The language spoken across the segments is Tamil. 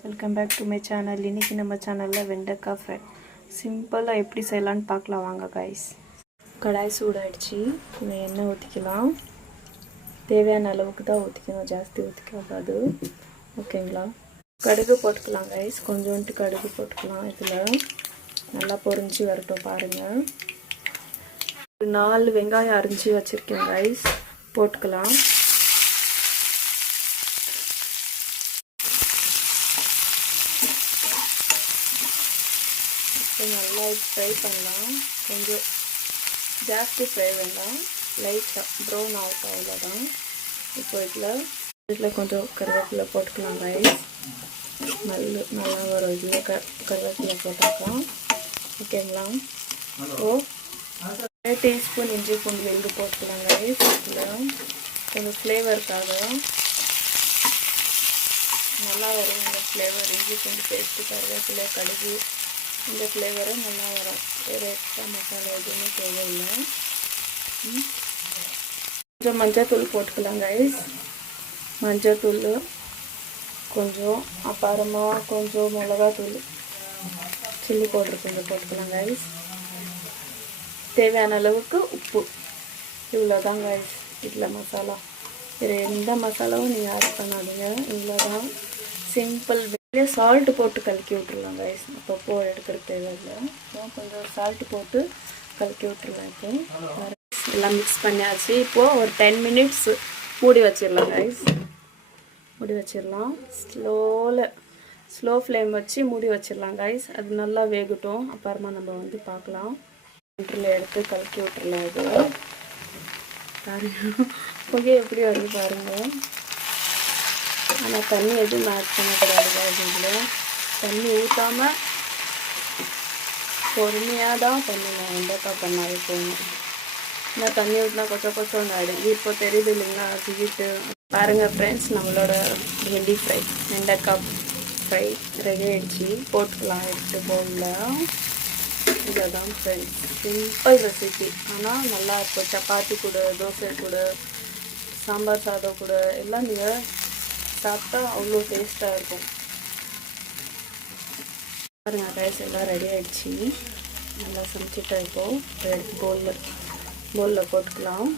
Welcome back to my channel. இன்றைக்கி நம்ம சேனலில் வெண்டைக்காய் ஃப்ரை சிம்பிளாக எப்படி செய்யலான்னு பார்க்கலாம் வாங்க கைஸ். கடாய் சூடாயிடுச்சு. எண்ணெய் ஊற்றிக்கலாம். தேவையான அளவுக்கு தான் ஊற்றிக்கணும், ஜாஸ்தி ஊற்றிக்கூடாது. ஓகேங்களா? கடுகு போட்டுக்கலாம் கைஸ். கொஞ்சோண்டு கடுகு போட்டுக்கலாம். இதில் நல்லா பொரிஞ்சு வரட்டும் பாருங்கள். 4 வெங்காயம் அரிஞ்சு வச்சுருக்கேன் கைஸ், போட்டுக்கலாம். நல்லா ஃப்ரை பண்ணலாம். கொஞ்சம் ஜாஸ்தி ஃப்ரை வேண்டாம், லைட்டாக ப்ரௌன் ஆகும், அவ்வளோதான். இப்போ இதில் கொஞ்சம் கருவேப்பிலை போட்டுக்கலாம் ரைஸ். நல்லா வரும் இதில் கருவேப்பிலை போட்டுக்கலாம். ஓகேங்களா? ஓ 1 டீஸ்பூன் இஞ்சி பூண்டு விழுந்து போட்டுக்கலாம் ரைஸ். இதில் கொஞ்சம் ஃப்ளேவருக்காக நல்லா வரும் இந்த ஃப்ளேவர். இஞ்சி பூண்டு பேஸ்ட்டு, கருவேப்பிலை, கடுகு, இந்த ஃப்ளேவரும் நல்லா வரும். வேறு எக்ஸ்ட்ரா மசாலா எதுவுமே தேவையில்லை. கொஞ்சம் மஞ்சள் போட்டுக்கலாம் கைஸ். மஞ்சள் கொஞ்சம், அப்புறமா கொஞ்சம் மிளகாத்தூள், சில்லி பவுடர் கொஞ்சம் போட்டுக்கலாம் கைஸ். தேவையான அளவுக்கு உப்பு. இவ்வளோதான் கைஸ் இதில் மசாலா. வேறு எந்த மசாலாவும் நீங்கள் ஆட் பண்ணாதீங்க. இவ்வளோதான் சிம்பிள். சால்ட்டு போட்டு கலக்கி விட்டுருலாம் கைஸ். அப்பப்போ எடுக்கிறது தேவையில்லை. கொஞ்சம் சால்ட்டு போட்டு கலக்கி விட்டுருலாம். இப்போ எல்லாம் மிக்ஸ் பண்ணியாச்சு. இப்போது ஒரு 10 மினிட்ஸ் மூடி வச்சிடலாம் கைஸ். மூடி வச்சிடலாம். ஸ்லோ ஃப்ளேம் வச்சு மூடி வச்சிடலாம் கைஸ். அது நல்லா வேகட்டும். அப்புறமா நம்ம பார்க்கலாம். சென்டரில் எடுத்து கலக்கி விட்டுருலாம். இது பாருங்கள், புகை எப்படி வருது பாருங்கள். ஆனால் தண்ணி எதுவும் ஆட் பண்ணக்கூடாது. இதில் தண்ணி ஊற்றாமல் பொறுமையாக தான் பண்ணணும். வெண்டைக்காய் பண்ணாவே போகணும். ஏன்னா தண்ணி ஊற்றினா கொஞ்சம் ஆகிடும். இப்போ தெரியுது இல்லைங்களா ஹீட்டு. பாருங்கள் ஃப்ரெண்ட்ஸ், நம்மளோட வெண்டைக்காய் ஃப்ரை ரெடி ஆகிடுச்சு. போட்டுக்கலாம் எடுத்து போடலாம். இதை தான் ஃப்ரெண்ட்ஸ் சிம்பிள் ரெசிபி. ஆனால் நல்லா இருக்கும். சப்பாத்தி கூட, தோசை கூட, சாம்பார் சாதம் கூட எல்லாம் நீங்கள் சாப்பிட்டா அவ்வளோ டேஸ்ட்டாக இருக்கும். பாருங்க ரைஸ் எல்லாம் ரெடி ஆகிடுச்சு. நல்லா சமைச்சிட்டா. இப்போது எடுத்து பவுலில் போட்டுக்கலாம்.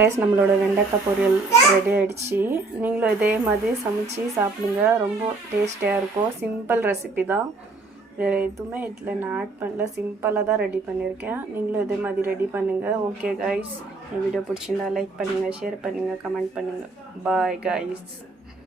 ரைஸ் நம்மளோட வெண்டைக்காய் பொரியல் ரெடி ஆகிடுச்சு. நீங்களும் இதே மாதிரி சமைச்சு சாப்பிடுங்க. ரொம்ப டேஸ்டியாக இருக்கும். சிம்பிள் ரெசிபி தான். வேறு எதுவுமே இதில் நான் ஆட் பண்ணல. சிம்பிளாக தான் ரெடி பண்ணியிருக்கேன். நீங்களும் இதே மாதிரி ரெடி பண்ணுங்கள். ஓகே கைஸ், என் வீடியோ பிடிச்சிருந்தா லைக் பண்ணுங்கள், ஷேர் பண்ணுங்கள், கமெண்ட் பண்ணுங்கள். Bye guys.